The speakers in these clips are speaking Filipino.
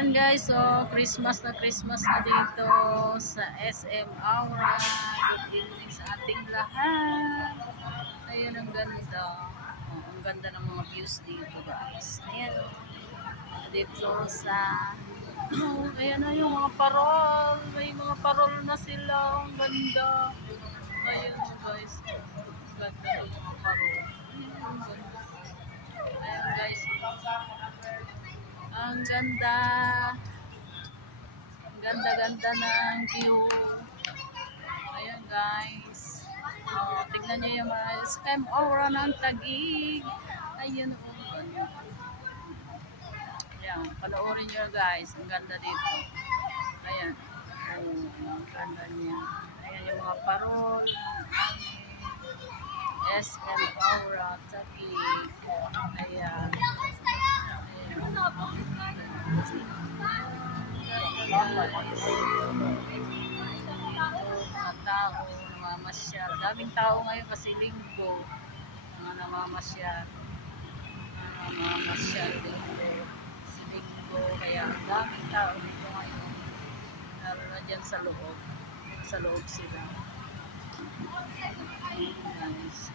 Ayan guys, so Christmas na dito sa SM Aura. Good evening sa ating lahat. Ayan ang ganda. Ang ganda ng mga views dito guys. Ayan dito sa ayan na yung mga parol. May mga parol na sila. Ang ganda. Ayan guys. Ang ganda ng mga parol. Ayan ang ganda. Ayan guys. Ang ganda. Ganda-ganda ng view. Ayan guys. Tignan nyo yung mga SM Aura ng Taguig. Ayun o. Ayan, panoorin nyo guys. Ang ganda dito. Ayan. Ang ganda niya. Ayan yung mga parol. SM Aura Taguig. Ayan. Mga tao namamasyal. Daming tao ngayon kasi linggo. Mga namamasyal. Namamasyal dito. Kasi linggo. Kaya daming tao dito ngayon. Lalo na dyan sa loob. Sa loob sila. Guys.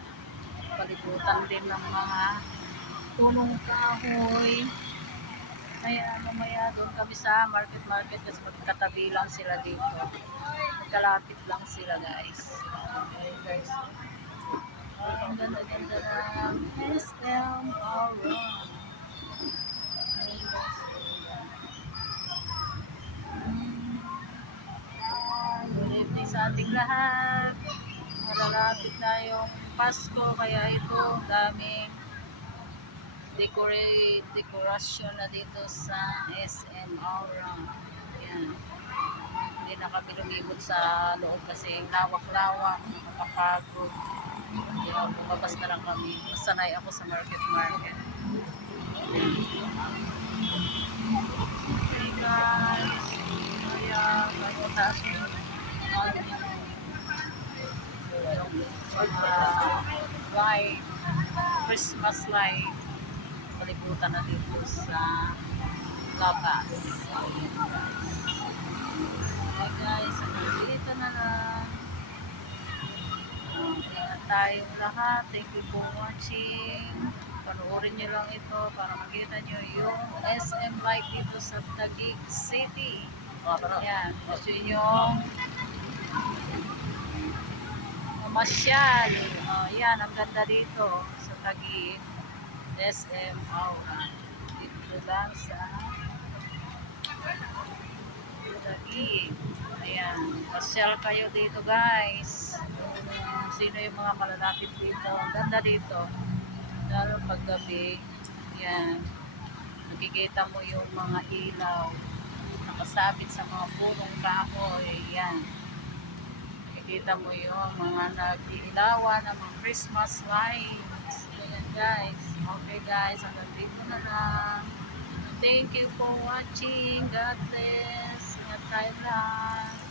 Palibutan din ng mga punong kahoy. Kaya mamaya doon kami sa market kasi magkatabi lang sila dito. Magkalapit lang sila guys. Okay guys. Ang ganda-ganda ng SM Aura. Good evening sa ating lahat. Malalapit na yung Pasko kaya ito daming dekorasyon na dito sa SM Aura. Ayan. Hindi na kami lumibot sa loob kasi lawak-lawak, makapagod. Kaya bumabas na lang kami. Masanay ako sa market. Okay guys. Kaya kayo taas light, Christmas light. Palibutan na dito sa labas. Okay guys, dito na lang. Ingat tayong lahat. Thank you for watching. Panoorin nyo lang ito para makita nyo yung SM light dito sa Taguig City. Ayan, gusto nyo mamasyal. Yan, ang ganda dito sa Taguig. SM Aura. Dito lang sa Taguig. Ayan. Pasyal kayo dito guys. Sino yung mga malalapit dito. Ang ganda dito. Lalo paggabi. Ayan. Nakikita mo yung mga ilaw. Nakasabit sa mga punong kahoy. Ayan. Nakikita mo yung mga nag-ilawan ng mga Christmas lights. Ayan guys. Okay guys, hanggang dito na lang. Thank you for watching. God bless. Ingat tayo lang.